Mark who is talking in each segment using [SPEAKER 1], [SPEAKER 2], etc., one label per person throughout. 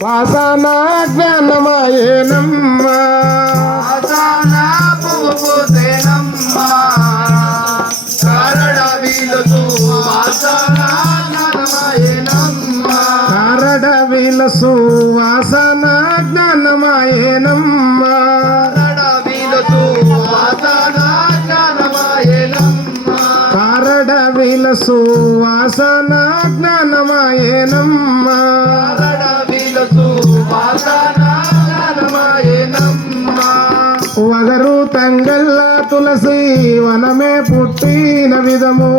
[SPEAKER 1] వాసన జ్ఞానమాయేనమ్మ
[SPEAKER 2] ఆసన పువ్వుతేనమ్మ కరడ వీలుతూ వాసన జ్ఞానమయేనమ్మ
[SPEAKER 1] కారడ విలసు వాసన జ్ఞానమాయేనమ్మ
[SPEAKER 2] వాసన
[SPEAKER 1] కారడ విలసు వాసన జ్ఞానమాయేనమ్మ వనమే పుట్టిన విధము.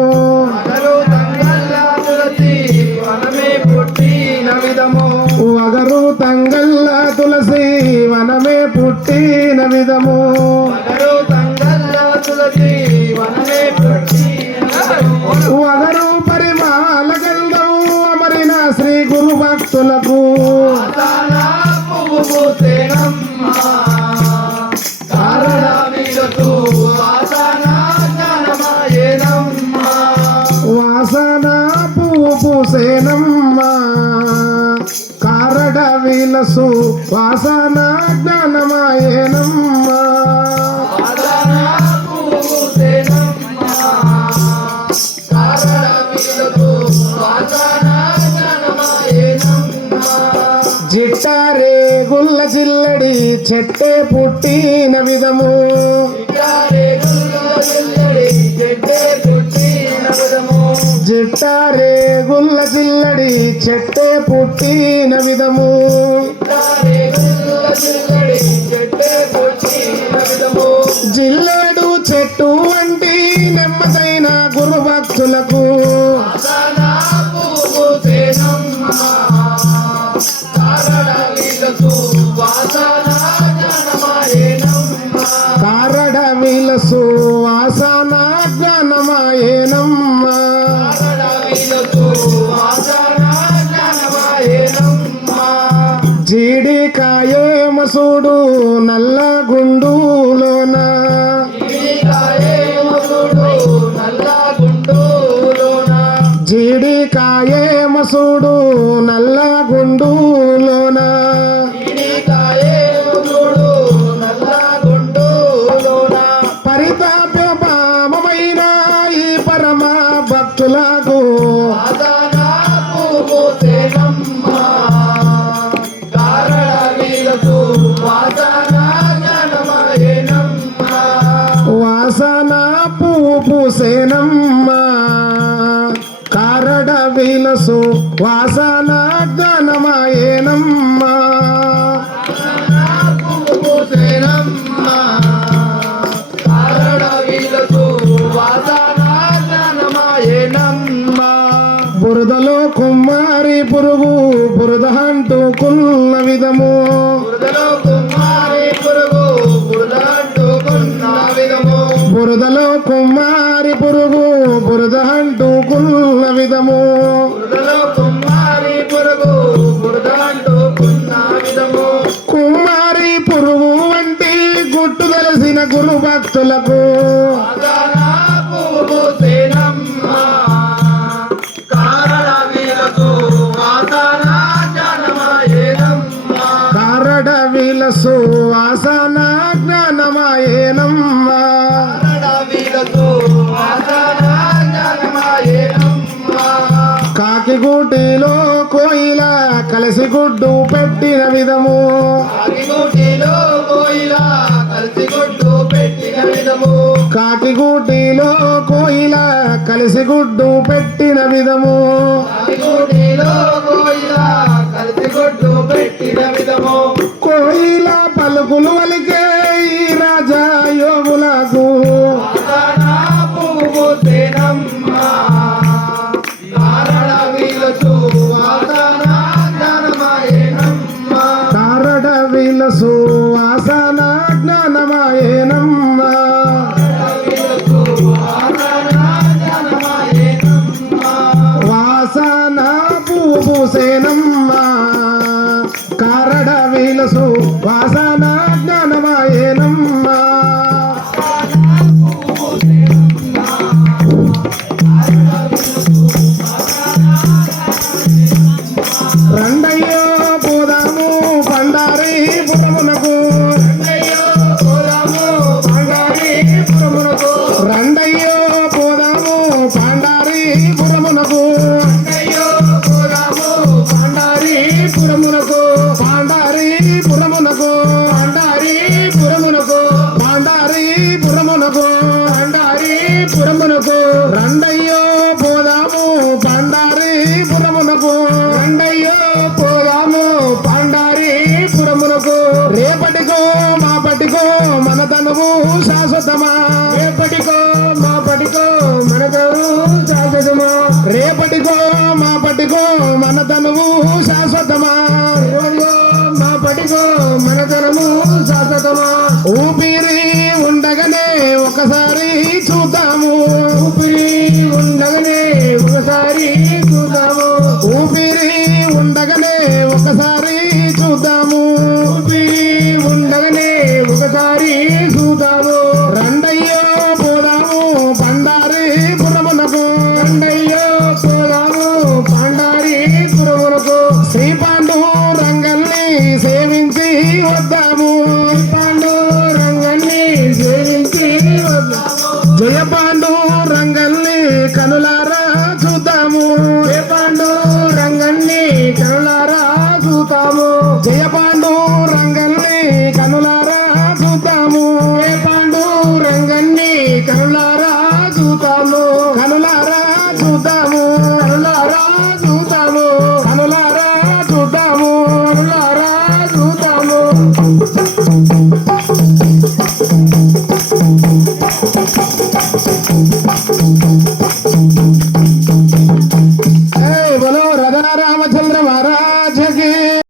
[SPEAKER 2] మగరు తంగల్ల తులసి వనమే పుట్టిన విధము.
[SPEAKER 1] వగరు తంగల్ల తులసి వనమే పుట్టిన విధము.
[SPEAKER 2] వాసన జ్ఞానమాయేనమ్మ
[SPEAKER 1] వాసన పువ్వు జిట్టారే గుల్ల చిల్లడి చెట్టే పుట్టిన విధము జిట్టారే గుల్ల చిల్లడి చెట్టే పుట్టిన విధము. జిల్లాడు చెట్టు వంటి నెమ్మదైన గురు భక్తులకు జీడికాయే మసూడు నల్ల గుండులోన. జీడికాయే మసూడు నల్ల గుండులోన. పరితాప్య పామమైన ఈ పరమ భక్తులకు వాసన పువ్వు పూసేనమ్మ. కారడ విలసు వాసన కాకిగూటిలో కోయిల కలిసి గుడ్డు పెట్టిన విధము.
[SPEAKER 2] కోయిల కలిసి గుడ్డు పెట్టిన విధము.
[SPEAKER 1] కాకిగూటిలో కోయిల కలిసి గుడ్డు పెట్టిన విధము.
[SPEAKER 2] ఆగిగూటిలో కోయిల కలిసి గుడ్డు పెట్టిన విధము.
[SPEAKER 1] కోయిల పలుకులు వలికే పూసేనమ్మా. రండయ్యో పోదాము పండారి పురమునకు. రండయ్యో పోదాము పండారి పురమునకు. పురమునకు. పురమునకు. పాండ రండయ్యో పోదాము పాండారి పురమునకు. రండయ్యో పోదాము పాండారి పురమునకు. రేపటికో మాపటికో మన తనువు శాశ్వతమా. రేపటికో మాపటికో మన తనువు శాశ్వతమా. రేపటికో మాపటికో మన తనువు శాశ్వతమా. రేపటికో మాపటికో మన తనువు శాశ్వతమా. ఊపిరి ఒకసారి చూద్దాము. ఊపిరి ఉండగానే